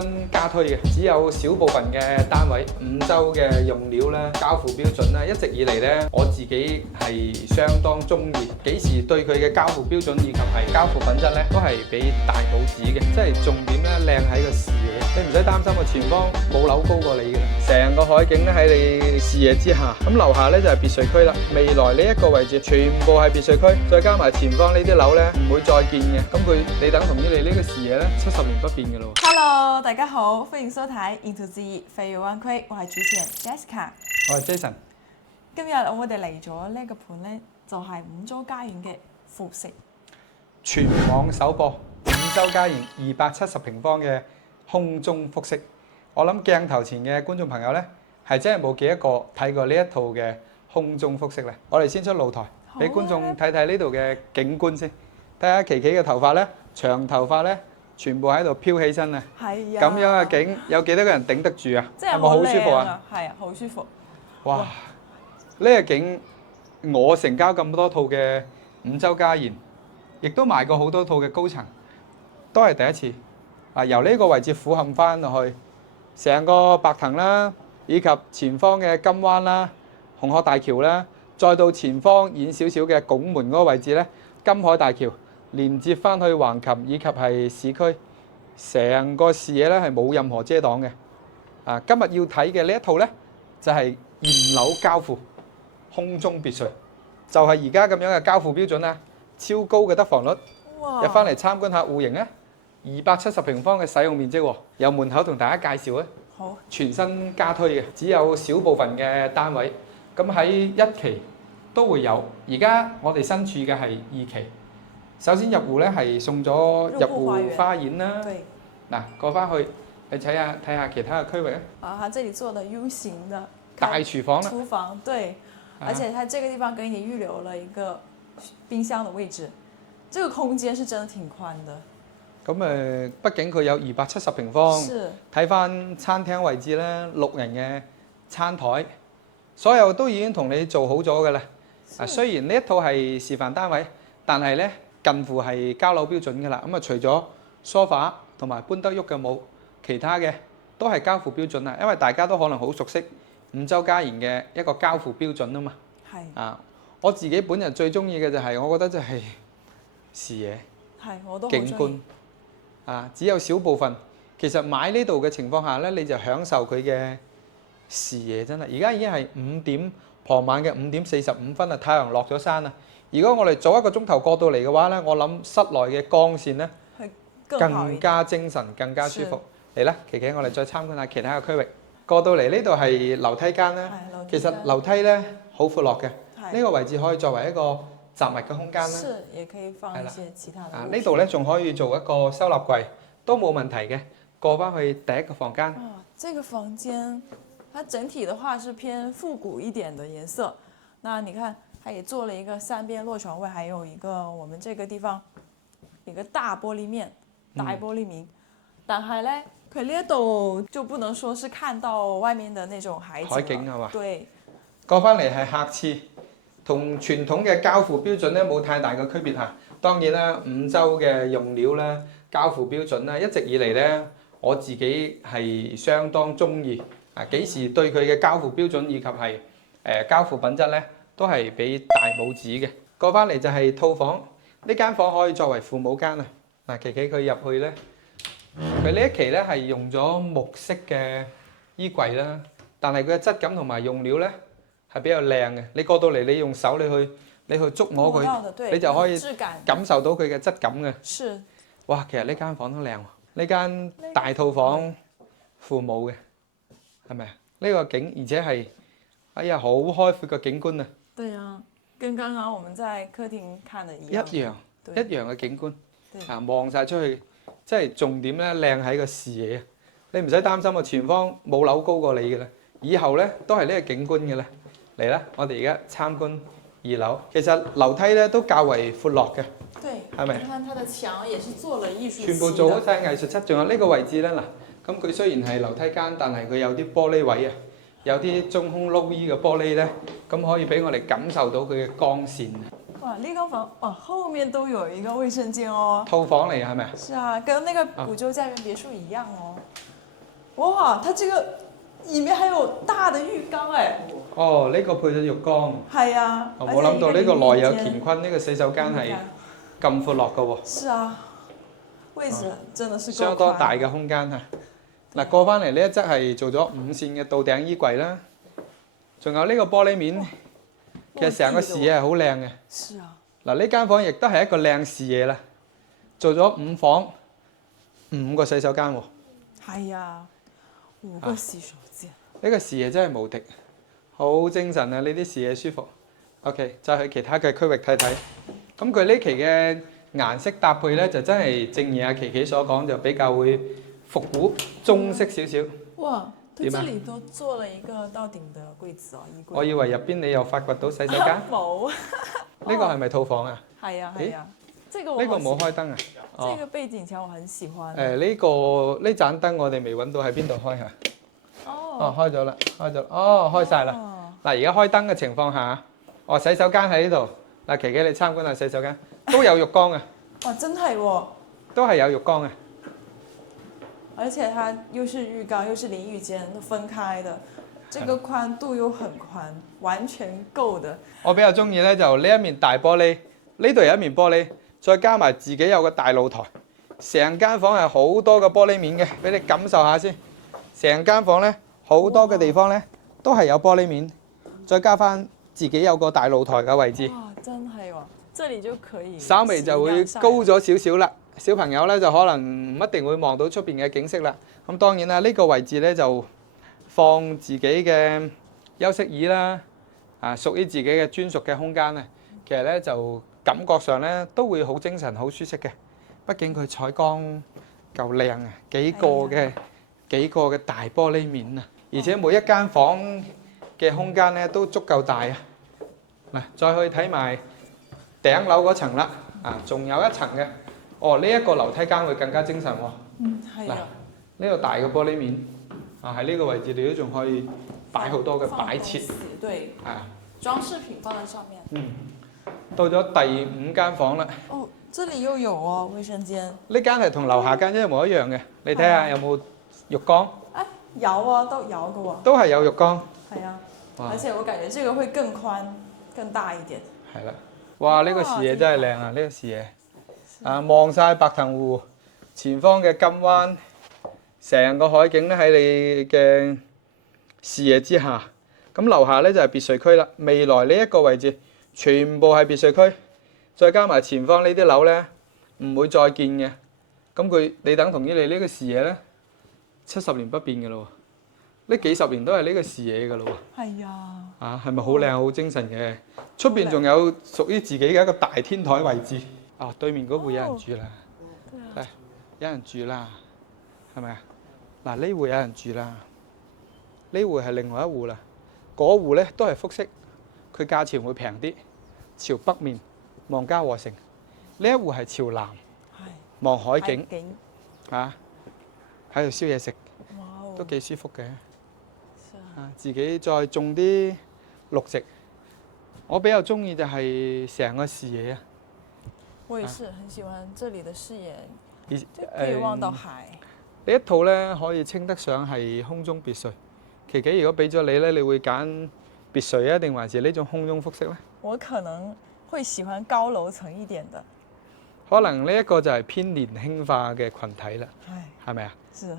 新加推嘅，只有少部分嘅單位5周嘅用料咧，交付標準咧，一直以嚟咧，我自己係相當中意。幾時對佢嘅交付標準以及係交付品質咧，都係俾大拇指嘅。即係重點咧，靚喺個視野，你唔使擔心個前方冇樓高過你嘅啦。成個海景咧喺你視野之下，咁樓下咧就係別墅區啦。未來呢一個位置全部係別墅區，再加埋前方呢啲樓咧唔會再見嘅。咁你等同於你呢個視野咧70年不變嘅咯。Hello， 大家好，歡迎收睇《Into 智易飛躍灣區》，我係主持人 Jessica， 我係 Jason。今日我哋嚟咗呢個盤咧，就係五洲家園嘅復式，全網首播五洲家園270平方嘅空中復式。我諗鏡頭前嘅觀眾朋友咧，係真係冇幾多個睇過呢一套嘅空中復式咧。我哋先出露台，俾觀眾睇睇呢度嘅景觀先。睇下琪琪嘅頭髮咧，長頭髮咧，全部喺度飄起身啊！係啊，咁樣嘅景有幾多個人頂得住啊？即係係咪好舒服啊？係啊，好舒服。哇！呢個景我成交咁多套嘅五洲家園，亦都賣過好多套嘅高層，都係第一次。啊，由呢個位置俯瞰翻落去，成個白藤啦，以及前方嘅金灣啦、紅鶴大橋啦，再到前方遠少少嘅拱門嗰個位置咧，金海大橋連接翻去橫琴以及係市區，成個視野咧係冇任何遮擋嘅。啊，今日要睇嘅呢一套咧，就係現樓交付空中別墅，就係而家咁樣嘅交付標準啊，超高嘅得房率。入翻嚟參觀下戶型啊，270平方嘅使用面積喎，由門口同大家介紹啊。好，全新加推嘅，只有少部分嘅單位，咁喺1期都會有。而家我哋身處嘅係2期。首先入戶咧係送咗入戶花園啦。嗱，過翻去你睇下其他嘅區域啊。啊，它這裡做了 U 型的大廚房啦。廚房對，而且它這個地方給你預留了一個冰箱的位置，這個空間是真的挺寬的。咁畢竟佢有270平方，睇翻餐廳位置咧，6人嘅餐台，所有都已經同你做好咗嘅啦。啊，雖然呢一套係示範單位，但係咧近乎係交樓標準嘅啦。咁啊，除咗梳化同埋搬得喐嘅冇，其他嘅都係交付標準啦。因為大家都可能好熟悉五洲家園嘅一個交付標準啊嘛。係啊，我自己本人最中意嘅就係，我覺得就係視野、景觀。啊，只有少部分。其實買呢度嘅情況下咧，你就享受佢嘅視野真係。而家已經係傍晚嘅5點45分啦，太陽落咗山啦。如果我哋早1個鐘頭過到嚟嘅話咧，我諗室內嘅光線咧更加精神、更加舒服。嚟啦，琪琪，我哋再參觀下其他嘅區域。過到嚟呢度係樓梯間啦。其實樓梯咧好闊落嘅，呢個位置可以作為一個雜物嘅空間啦，是，也可以放一些其他的。啊，呢度咧仲可以做一個收納櫃，都冇問題嘅。過翻去第一個房間。啊，這個房間，它整體的話是偏復古一點的顏色。那你看，它也做了一個3邊落床位，還有一個我們這個地方一個大玻璃面、大玻璃面。但係咧，佢呢一度就不能說是看到外面的那種海景係嘛？對。過翻嚟係客廁。同傳統嘅交付標準咧冇太大嘅區別嚇。當然啦，五洲嘅用料咧交付標準咧一直以嚟咧，我自己係相當中意。啊，幾時對佢嘅交付標準以及係交付品質咧，都係俾大拇指嘅。過翻嚟就係套房，呢間房可以作為父母間啊。嗱，琪琪佢入去咧，佢呢一期咧係用咗木色嘅衣櫃啦，但係佢嘅質感同埋用料咧，係比較靚嘅，你過到嚟，你用手你去觸摸佢，你就可以感受到佢嘅質感嘅。是。哇，其實呢間房都靚喎，呢間大套房父母嘅，係咪啊？呢個景而且係，哎呀，好開闊嘅景觀啊！對啊，跟剛剛我們在客廳看的一樣嘅景觀。啊，望晒出去，即係重點咧，靚喺個視野啊！你唔使擔心啊，前方冇樓高過你嘅啦，以後咧都係呢個景觀嘅啦。嚟啦！我哋而家參觀2樓，其實樓梯咧都較為闊落嘅，係咪？你看它的牆也是做了藝術，全部做好晒藝術漆，仲有呢個位置咧嗱。咁佢雖然係樓梯間，但係佢有啲玻璃位啊，有啲中空撈衣嘅玻璃咧，咁可以俾我哋感受到佢嘅光線。哇，呢間房哇後面都有一個衛生間哦。套房嚟嘅係咪啊？是啊，跟那個古州家園別墅一樣哦。哇，它這個裡面還有大的浴缸哎。哦，呢個配咗浴缸。係啊。我冇諗到呢個內有乾坤，呢個洗手間係咁闊落嘅喎。是啊，位置真的是夠寬。相當大嘅空間嚇。嗱，過翻嚟呢一側係做咗5線嘅倒頂衣櫃啦，仲有呢個玻璃面，其實成個視野係好靚嘅。是啊。嗱，呢間房亦都係一個靚視野啦，做咗5房5個洗手間喎。係啊，5個洗手間。呢個視野真係無敵，好精神啊！呢啲視野舒服。OK， 再去其他嘅區域睇睇。咁佢呢期嘅顏色搭配咧，就真係正如阿琪琪所講，就比較會復古中式少少。哇！佢這裡都做了一個到頂的櫃子哦，衣櫃。我以為入邊你又發掘到洗手間。冇。呢個係咪套房啊？係啊係啊。呢個冇開燈啊？這個背景牆我很喜歡。呢盞燈我哋未揾到喺邊度開下。哦，開咗啦，開咗。哦，開晒啦。嗱，而家開燈嘅情況下，洗手間喺呢度。嗱，琪琪你參觀下洗手間，都有浴缸嘅。哇，真係喎。都係有浴缸嘅。而且它又是浴缸又是淋浴間，都分開的，這個寬度又很寬，完全夠的。我比較中意咧就呢一面大玻璃，呢度有一面玻璃，再加埋自己有個大露台，成間房係好多個玻璃面嘅，俾你感受下先。成間房咧好多嘅地方咧都係有玻璃面，再加翻自己有個大露台嘅位置。哇，真係喎，這裡就可以。稍微就會高咗少少啦。小朋友咧就可能唔一定會望到出邊嘅景色啦。咁當然啦，呢個位置咧就放自己嘅休息椅啦，屬於自己嘅專屬嘅空間啊。其實咧就感覺上咧都會好精神、好舒適嘅。畢竟佢採光夠靚啊，幾個嘅大玻璃面啊，而且每一間房嘅空間咧都足夠大啊。嗱，再去睇埋頂樓嗰層啦，仲有一層嘅。呢一個樓梯間會更加精神喎。係啊。呢個大嘅玻璃面，喺呢個位置你都仲可以擺好多嘅擺設。對。裝飾品放在上面。到咗第5間房啦。哦，這裡又有哦，衛生間。呢間係同樓下間一模一樣嘅，你睇下有冇浴缸？有啊，都有嘅喎。都係有浴缸。係啊。而且我感覺這個會更寬、更大一點。係啦。哇！呢個視野真係靚啊！呢個視野。望晒白藤湖，前方嘅金灣，成個海景咧喺你嘅視野之下。咁樓下咧就係別墅區啦。未來呢一個位置全部係別墅區，再加埋前方呢啲樓咧唔會再建嘅。咁你等同於你呢個視野咧70年不變嘅咯喎，呢幾十年都係呢個視野嘅咯喎。係啊。係咪好靚好精神嘅？出邊仲有屬於自己嘅一個大天台位置。對面嗰戶有人住啦，有人住啦，係咪啊？嗱，呢戶有人住啦，呢戶係另外一戶啦。嗰戶咧都係複式，佢價錢會平啲，朝北面望嘉禾城。呢一戶係朝南，望海景，喺度燒嘢食，都幾舒服嘅。自己再種啲綠植，我比較中意就係成個視野啊。我也是很喜歡這裡的視野，可以望到海。呢一套咧可以稱得上係空中別墅。琪琪，如果俾咗你咧，你會揀別墅啊，定還是呢種空中複式咧？我可能會喜歡高樓層一點的。可能呢一個就係偏年輕化嘅群體啦，係咪啊？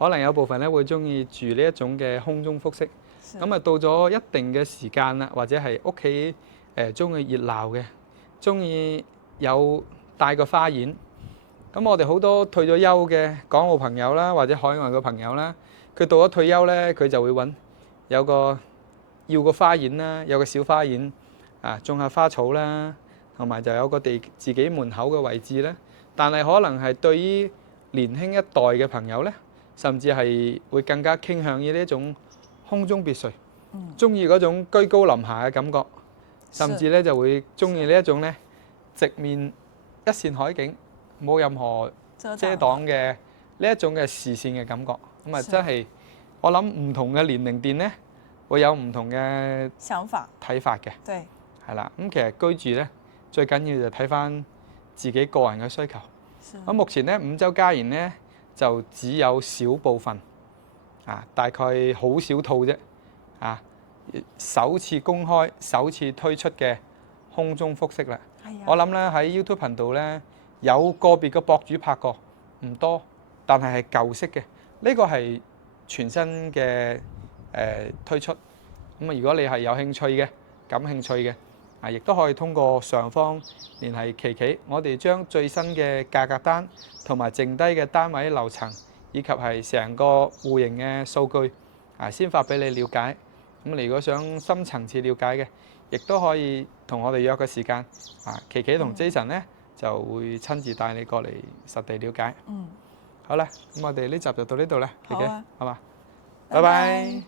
可能有部分咧會中意住呢一種嘅空中複式。咁啊，到咗一定嘅時間啦，或者係屋企中意熱鬧嘅，中意有帶個花園，咁我哋好多退咗休嘅港澳朋友啦，或者海外嘅朋友啦，佢到咗退休咧，佢就會揾要個花園啦，有個小花園種下花草啦，同埋就有個自己門口嘅位置咧。但係可能係對於年輕一代嘅朋友咧，甚至係會更加傾向於呢一種空中別墅，中意嗰種居高臨下嘅感覺，甚至咧就會中意呢一種咧直面一線海景，冇任何遮擋嘅呢一種嘅視線嘅感覺，咁啊真係我諗唔同嘅年齡段咧會有唔同嘅想法睇法嘅，係啦。咁其實居住咧最緊要就睇翻自己個人嘅需求。咁目前咧，5週家園咧就只有少部分大概好少套啫首次公開、首次推出嘅空中複式啦。我諗咧喺 YouTube 頻道咧有個別嘅博主拍過，唔多，但係舊式嘅。呢個係全新嘅推出。咁如果你係有興趣嘅、感興趣嘅亦都可以通過上方聯繫琪琪，我哋將最新嘅價格單同埋剩低嘅單位樓層以及係成個戶型嘅數據先發俾你了解。咁你如果想深層次了解嘅，亦都可以同我哋約個時間琪琪同 Jason 咧就會親自帶你過嚟實地了解。好啦，咁我哋呢集就到呢度啦，琪琪，好嘛？拜拜。